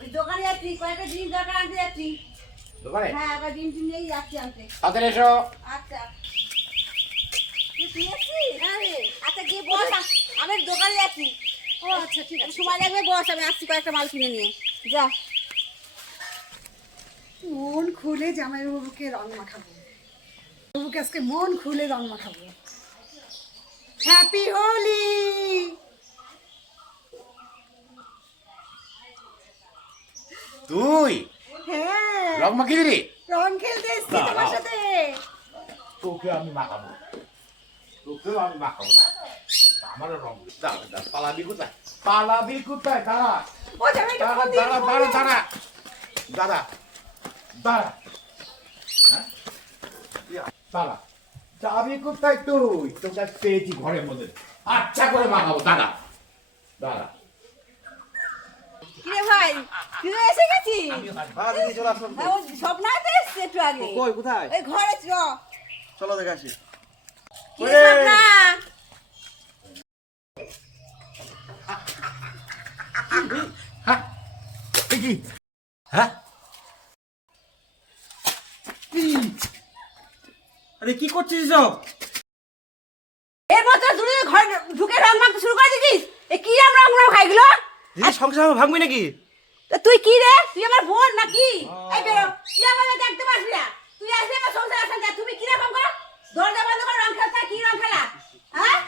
ওই দোকানে যাচ্ছি, কয়েকটা জিনিস দরকার আনতে যাচ্ছি। দোকানে? হ্যাঁ, আবার জিনিস নিয়েই যাচ্ছি আনতে। তাড়াতাড়ি এসো। আচ্ছা। তুই এসেছিস? হ্যাঁ রে। আচ্ছা গিয়ে বস, আমি দোকানে যাচ্ছি। ও আচ্ছা ঠিক আছে, সময় লাগবে, বস, আমি আসছি কয়েকটা মাল কিনে নিয়ে। যা। মন খুলে জামাইবাবুকে রং মাখাবো, বাবুকে আজকে মন খুলে রং মাখাবো। হ্যাপি হোলি। তুই হ্যাঁ, রং মাখিয়ে দিলি? রং খেলতে এসছি তোমার সাথে। তোকে আমি মাখাবো, তোকেও আমি মাখাবো। আমারও রং দাঁড়া দাঁড়া, পালাবি কোথায়? পালাবি কোথায়? দাঁড়া ও জামাই দাঁড়া দাঁড়া দাঁড়া দাঁড়া দাঁড়া দাঁড়া, হ্যাঁ দাঁড়া, যাবি কোথায় তুই? তোকে পেয়েছি ঘরের মধ্যে, আচ্ছা করে মাখাবো। দাঁড়া দাঁড়া। কিরে ভাই, তুই তো এসে গেছিস? হ্যাঁ দিদি চলে আসলাম তো। হ্যাঁ, ওই স্বপ্নাতে এসছে একটু আগে। কই কোথায়? ওই ঘরে চ। চলো দেখে আসি। কিরে স্বপ্না? হ্যাঁ এ কি? হ্যাঁ আরে কি করছিস সব? এর মধ্যে তুই ঘরে ঢুকে রং মাখতে শুরু করে দিছিস? এ কি রং খাইগুলো? দিদি সংসার আমার ভাঙবি নাকি? তা তুই কি রে? তুই আমার বোন নাকি? এই বেরো, তুই আমাদের দেখতে পারবি না। তুই আসলে আমার সংসার আসেন, তুমি কি রকম করো? দরজা বন্ধ করে রং খেলতে, কি রং খেলা? হ্যাঁ?